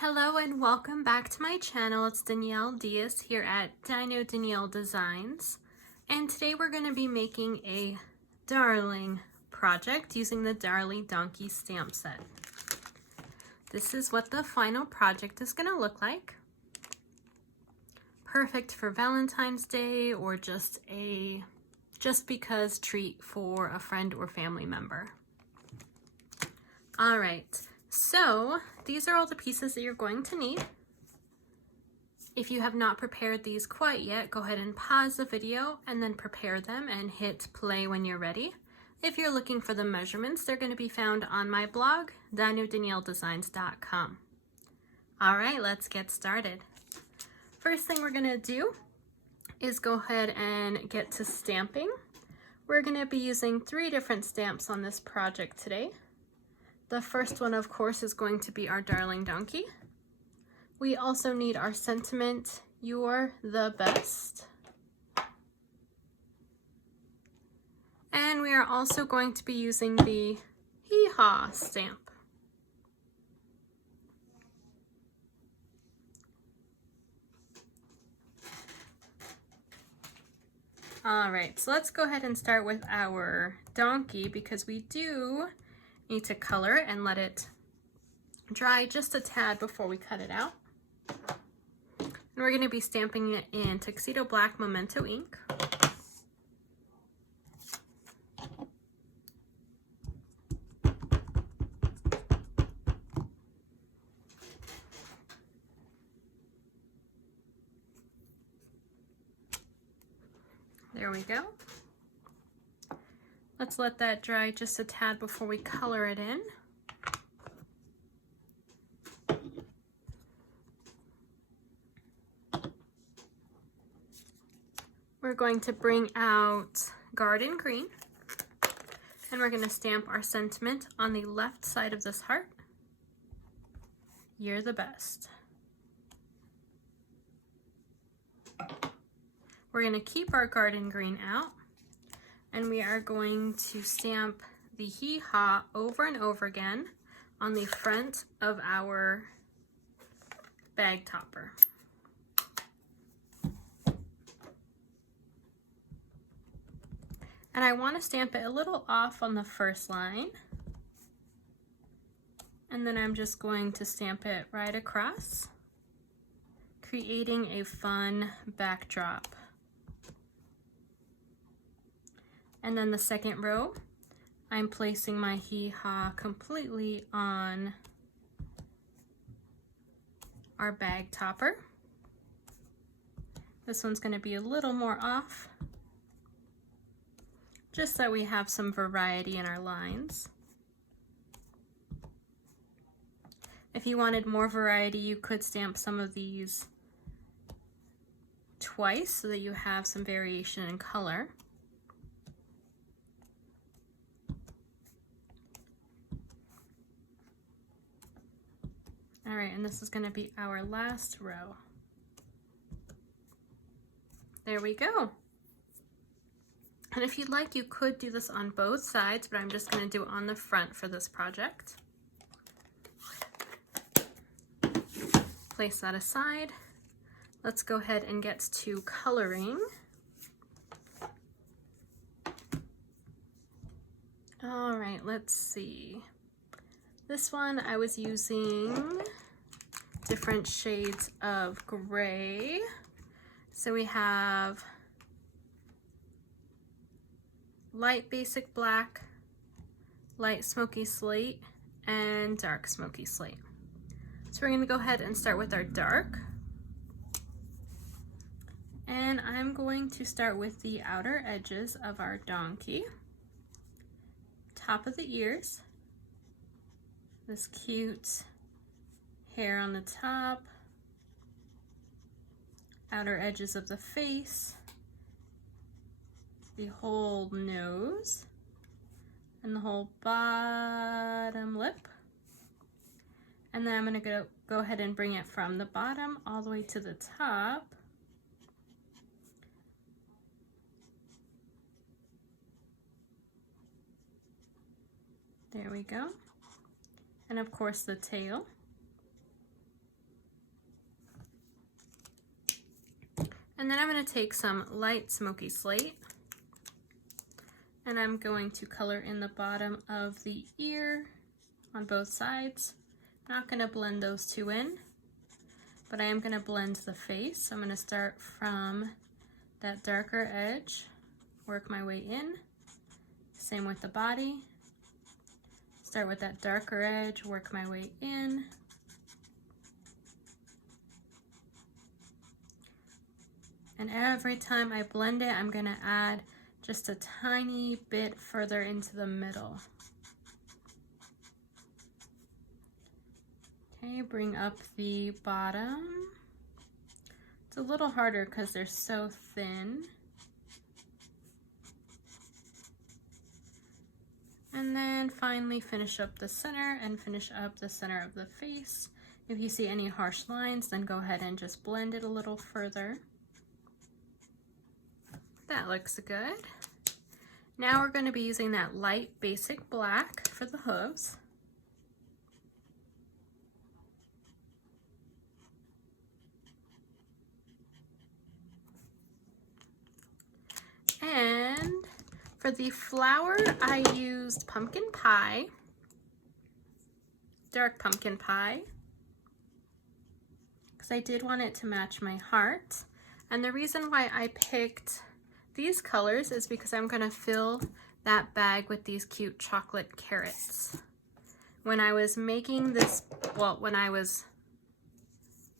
Hello and welcome back to my channel. It's Danielle Diaz here at Dino Danielle Designs. And today we're going to be making a Darling project using the Darling Donkey stamp set. This is what the final project is going to look like. Perfect for Valentine's Day or just because treat for a friend or family member. All right. So these are all the pieces that you're going to need. If you have not prepared these quite yet, go ahead and pause the video and then prepare them and hit play when you're ready. If you're looking for the measurements, they're going to be found on my blog, dinodanielledesigns.com. All right, let's get started. First thing we're going to do is go ahead and get to stamping. We're going to be using 3 different stamps on this project today. The first one, of course, is going to be our Darling Donkey. We also need our sentiment, "You're the best." And we are also going to be using the Hee-Haw stamp. All right, so let's go ahead and start with our donkey because we do need to color and let it dry just a tad before we cut it out. And we're going to be stamping it in Tuxedo Black Memento ink. There we go. Let's let that dry just a tad before we color it in. We're going to bring out Garden Green, and we're going to stamp our sentiment on the left side of this heart. "You're the best." We're going to keep our Garden Green out, and we are going to stamp the Hee-Haw over and over again on the front of our bag topper. And I want to stamp it a little off on the first line. And then I'm just going to stamp it right across, creating a fun backdrop. And then the second row, I'm placing my Hee-Haw completely on our bag topper. This one's going to be a little more off, just so we have some variety in our lines. If you wanted more variety, you could stamp some of these twice so that you have some variation in color. All right, and this is going to be our last row. There we go. And if you'd like, you could do this on both sides, but I'm just going to do it on the front for this project. Place that aside. Let's go ahead and get to coloring. All right, let's see. This one I was using different shades of gray. So we have light basic black, light smoky slate, and dark smoky slate. So we're going to go ahead and start with our dark. And I'm going to start with the outer edges of our donkey. Top of the ears. This cute hair on the top. Outer edges of the face. The whole nose. And the whole bottom lip. And then I'm going to go ahead and bring it from the bottom all the way to the top. There we go. And of course the tail. And then I'm going to take some light smoky slate and I'm going to color in the bottom of the ear on both sides. Not going to blend those two in, but I am going to blend the face. So I'm going to start from that darker edge, work my way in. Same with the body. Start with that darker edge, work my way in. And every time I blend it, I'm gonna add just a tiny bit further into the middle. Okay, bring up the bottom. It's a little harder because they're so thin. And then finally finish up the center and finish up the center of the face. If you see any harsh lines, then go ahead and just blend it a little further. That looks good. Now we're going to be using that light basic black for the hooves. And for the flower, I used pumpkin pie, dark pumpkin pie, because I did want it to match my heart. And the reason why I picked these colors is because I'm going to fill that bag with these cute chocolate carrots. When I was making this, well, when I was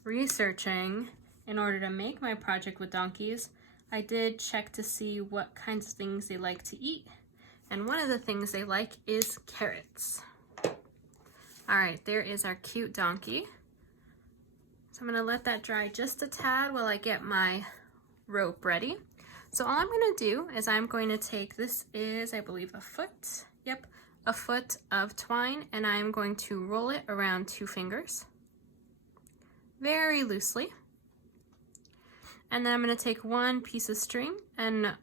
researching in order to make my project with donkeys, I did check to see what kinds of things they like to eat. And one of the things they like is carrots. All right, there is our cute donkey. So I'm gonna let that dry just a tad while I get my rope ready. So all I'm gonna do is I'm going to take, this is, I believe, a foot. Yep, a foot of twine, and I'm going to roll it around 2 fingers. Very loosely. And then I'm gonna take one piece of string and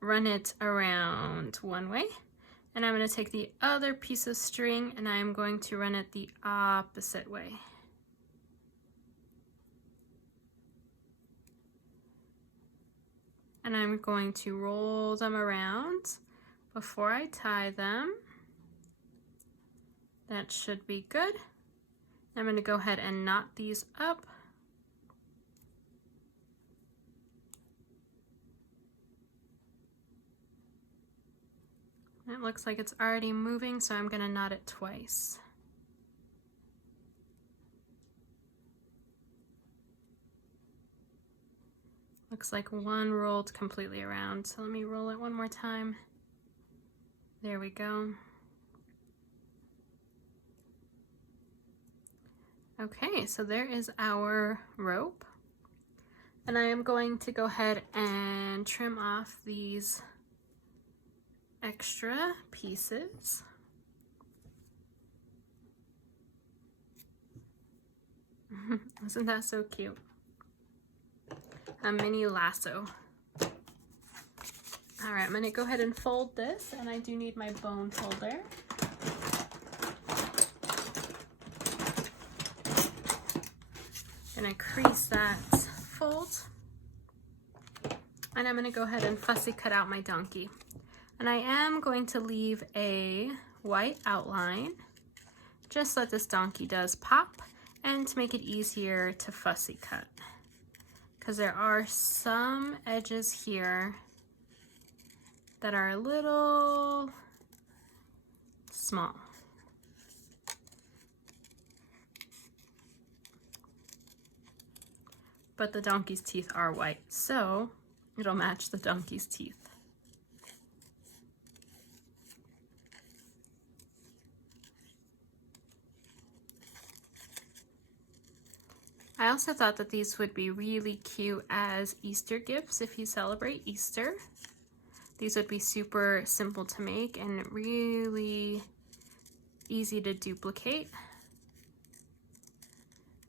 run it around one way. And I'm gonna take the other piece of string and I'm going to run it the opposite way. And I'm going to roll them around before I tie them. That should be good. I'm going to go ahead and knot these up. It looks like it's already moving, so I'm going to knot it twice. Looks like one rolled completely around, so let me roll it one more time. There we go. Okay, so there is our rope. And I am going to go ahead and trim off these extra pieces. Isn't that so cute? A mini lasso. All right, I'm gonna go ahead and fold this, and I do need my bone folder. Gonna crease that fold, and I'm gonna go ahead and fussy cut out my donkey. And I am going to leave a white outline, just so that this donkey does pop, and to make it easier to fussy cut. Because there are some edges here that are a little small. But the donkey's teeth are white, so it'll match the donkey's teeth. I also thought that these would be really cute as Easter gifts if you celebrate Easter. These would be super simple to make and really easy to duplicate.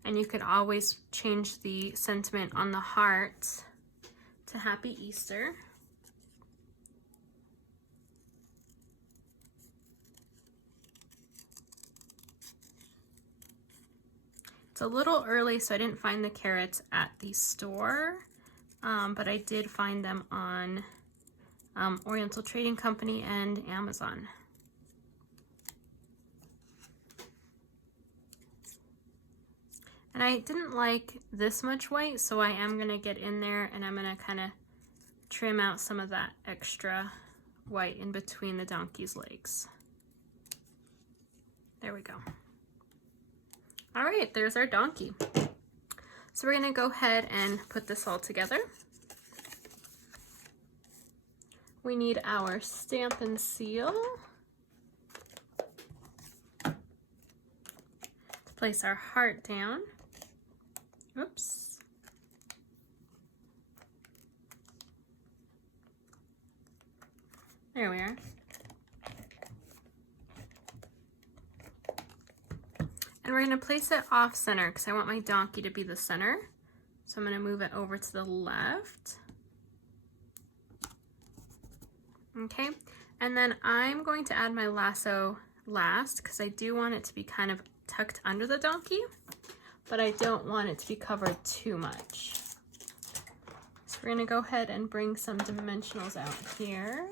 And you could always change the sentiment on the heart to Happy Easter. It's a little early, so I didn't find the carrots at the store, but I did find them on Oriental Trading Company and Amazon. And I didn't like this much white, so I am gonna get in there and I'm gonna kind of trim out some of that extra white in between the donkey's legs. There we go. All right, there's our donkey. So we're gonna go ahead and put this all together. We need our stamp and seal to place our heart down. Oops. There we are. And we're going to place it off center because I want my donkey to be the center. So I'm going to move it over to the left. Okay, and then I'm going to add my lasso last because I do want it to be kind of tucked under the donkey, but I don't want it to be covered too much. So we're going to go ahead and bring some dimensionals out here.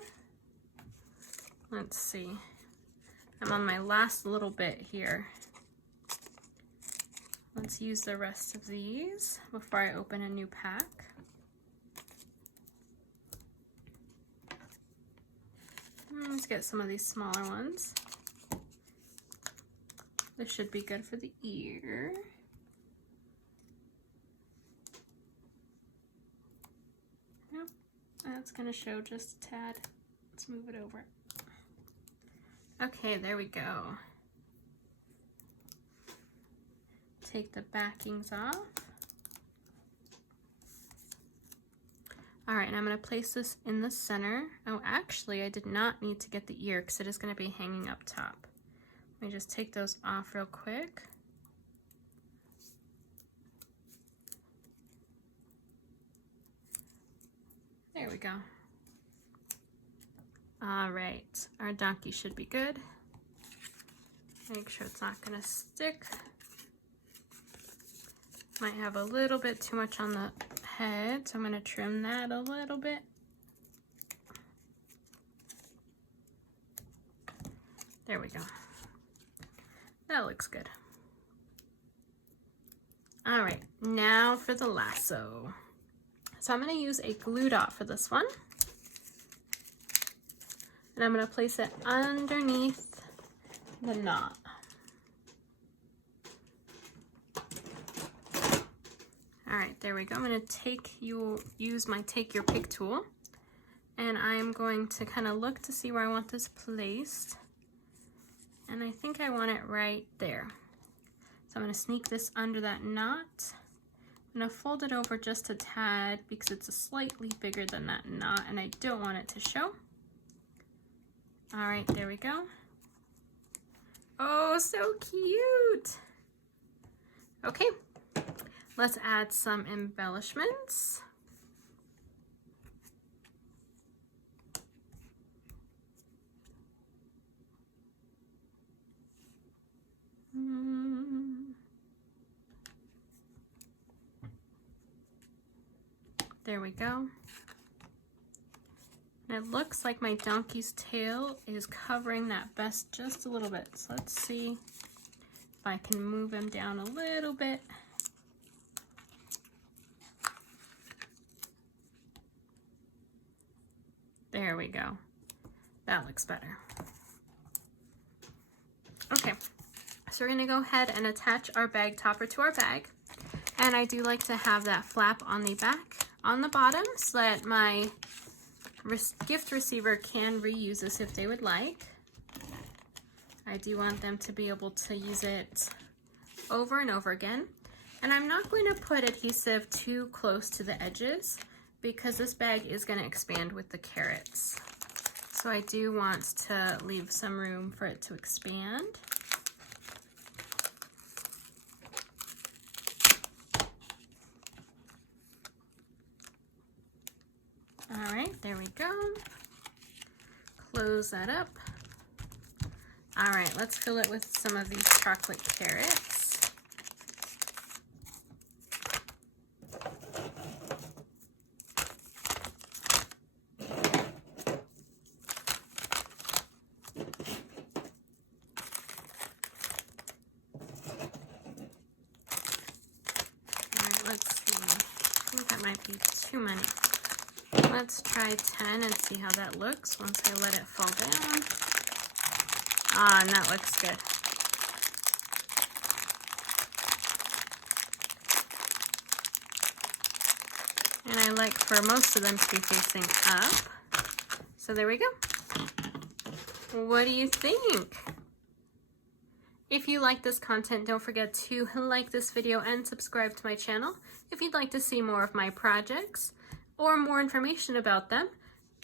Let's see. I'm on my last little bit here. Let's use the rest of these before I open a new pack. Let's get some of these smaller ones. This should be good for the ear. Nope, that's gonna show just a tad. Let's move it over. Okay, there we go. Take the backings off. All right, and I'm gonna place this in the center. Oh, actually, I did not need to get the ear because it is gonna be hanging up top. Let me just take those off real quick. There we go. All right, our donkey should be good. Make sure it's not gonna stick. Might have a little bit too much on the head, so I'm going to trim that a little bit. There we go. That looks good. All right, now for the lasso. So I'm going to use a glue dot for this one. And I'm going to place it underneath the knot. All right, there we go. I'm gonna use my take your pick tool, and I'm going to kind of look to see where I want this placed. And I think I want it right there. So I'm gonna sneak this under that knot. I'm gonna fold it over just a tad because it's slightly bigger than that knot and I don't want it to show. All right, there we go. Oh, so cute. Okay. Let's add some embellishments. There we go. And it looks like my donkey's tail is covering that vest just a little bit. So let's see if I can move him down a little bit. There we go. That looks better. Okay, so we're gonna go ahead and attach our bag topper to our bag. And I do like to have that flap on the back, on the bottom, so that my gift receiver can reuse this if they would like. I do want them to be able to use it over and over again. And I'm not going to put adhesive too close to the edges because this bag is going to expand with the carrots. So I do want to leave some room for it to expand. All right, there we go. Close that up. All right, let's fill it with some of these chocolate carrots. think that might be too many. Let's try 10 and see how that looks once I let it fall down. Ah, and that looks good. And I like for most of them to be facing up. So there we go. What do you think? If you like this content, don't forget to like this video and subscribe to my channel. If you'd like to see more of my projects or more information about them,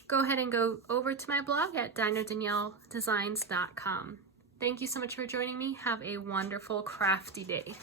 go ahead and go over to my blog at dinerdanielledesigns.com. Thank you so much for joining me. Have a wonderful crafty day.